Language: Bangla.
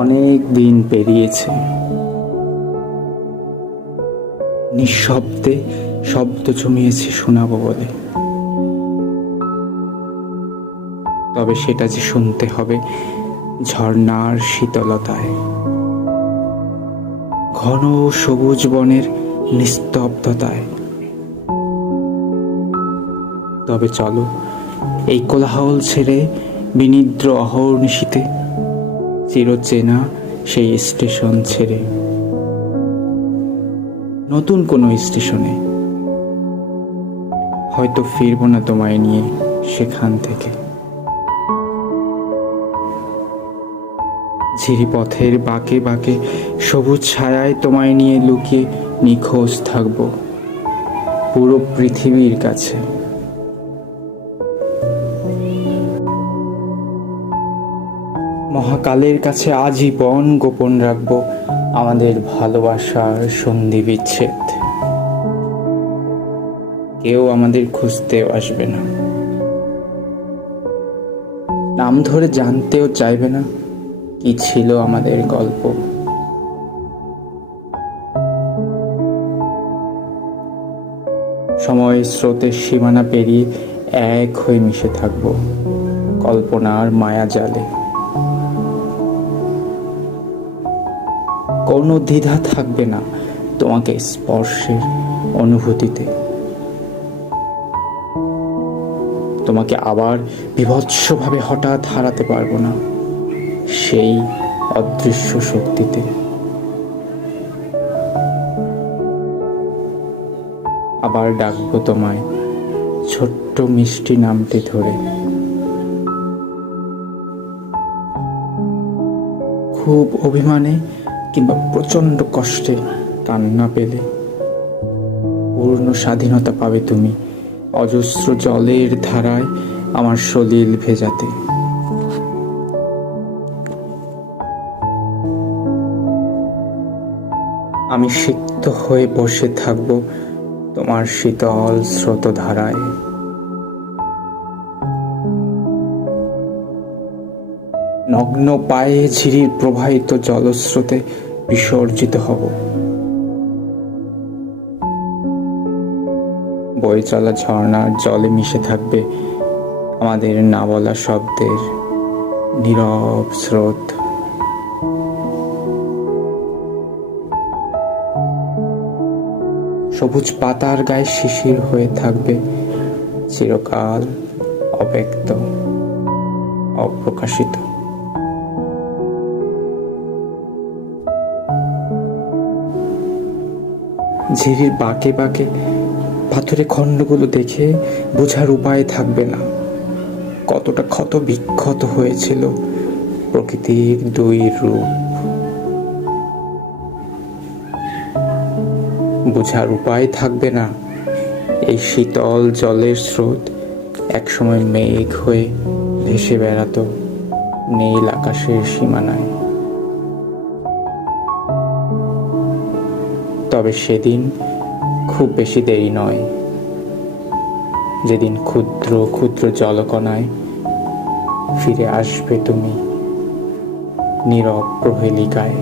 অনেক দিন পেরিয়েছে, নিঃশব্দে শব্দ জমিয়েছে শোনাবো বলে। তবে সেটা যে শুনতে হবে ঝর্ণার শীতলতায়, ঘন সবুজ বনের নিস্তব্ধতায়। তবে চলো এই কোলাহল ছেড়ে বিনিদ্র অহর্নিশীতে, চিরচেনা সেই স্টেশন ছেড়ে নতুন কোনো স্টেশনে। হয়তো ফিরবো না তোমায় নিয়ে সেখান থেকে। ঝিরিপথের বাঁকে বাঁকে সবুজ ছায়ায় তোমায় নিয়ে লুকিয়ে নিখোঁজ থাকবো পুরো পৃথিবীর কাছে। মহাকালের কাছে আজীবন গোপন রাখবো আমাদের ভালোবাসার সন্ধি বিচ্ছেদ। কেউ আমাদের খুঁজতেও আসবে না, নাম ধরে জানতেও চাইবে না কি ছিল আমাদের গল্প। সময় স্রোতের সীমানা পেরিয়ে এক হয়ে মিশে থাকবো কল্পনার মায়া জালে। কোনো দ্বিধা থাকবে না তোমাকে স্পর্শের অনুভূতিতে। তোমাকে আবার বিভৎসভাবে হঠাৎ হারাতে পারবো না সেই অদৃশ্য শক্তিতে। আবার ডাকবো তোমায় ছোট্ট মিষ্টি নামটি ধরে। খুব অভিমানে কিংবা প্রচন্ড কষ্টে কান্না পেলে পূর্ণ স্বাধীনতা পাবে তুমি অজস্র জলের ধারায় আমার সলিল ভেজাতে। আমি সিক্ত হয়ে বসে থাকব তোমার শীতল স্রোত ধারায়। নগ্ন পায়ে ঝিরির প্রবাহিত জলস্রোতে বিসর্জিত হব। বয়ে চলা ঝর্ণার জলে মিশে থাকবে আমাদের না বলা শব্দের নীরব স্রোত। সবুজ পাতার গায়ে শিশির হয়ে থাকবে চিরকাল অব্যক্ত, অপ্রকাশিত। ঝিরির বাঁকে বাঁকে পাথরের খণ্ডগুলো দেখে বোঝার উপায় থাকবে না কতটা ক্ষত বিক্ষত হয়েছিল প্রকৃতির দুই রূপ। বোঝার উপায় থাকবে না এই শীতল জলের স্রোত একসময় মেঘ হয়ে ভেসে বেড়াতো নীল আকাশের সীমানায়। তবে সেদিন খুব বেশি দেরি নয়, যেদিন ক্ষুদ্র ক্ষুদ্র জলকণায় ফিরে আসবে তুমি নীরব প্রহেলিকায়।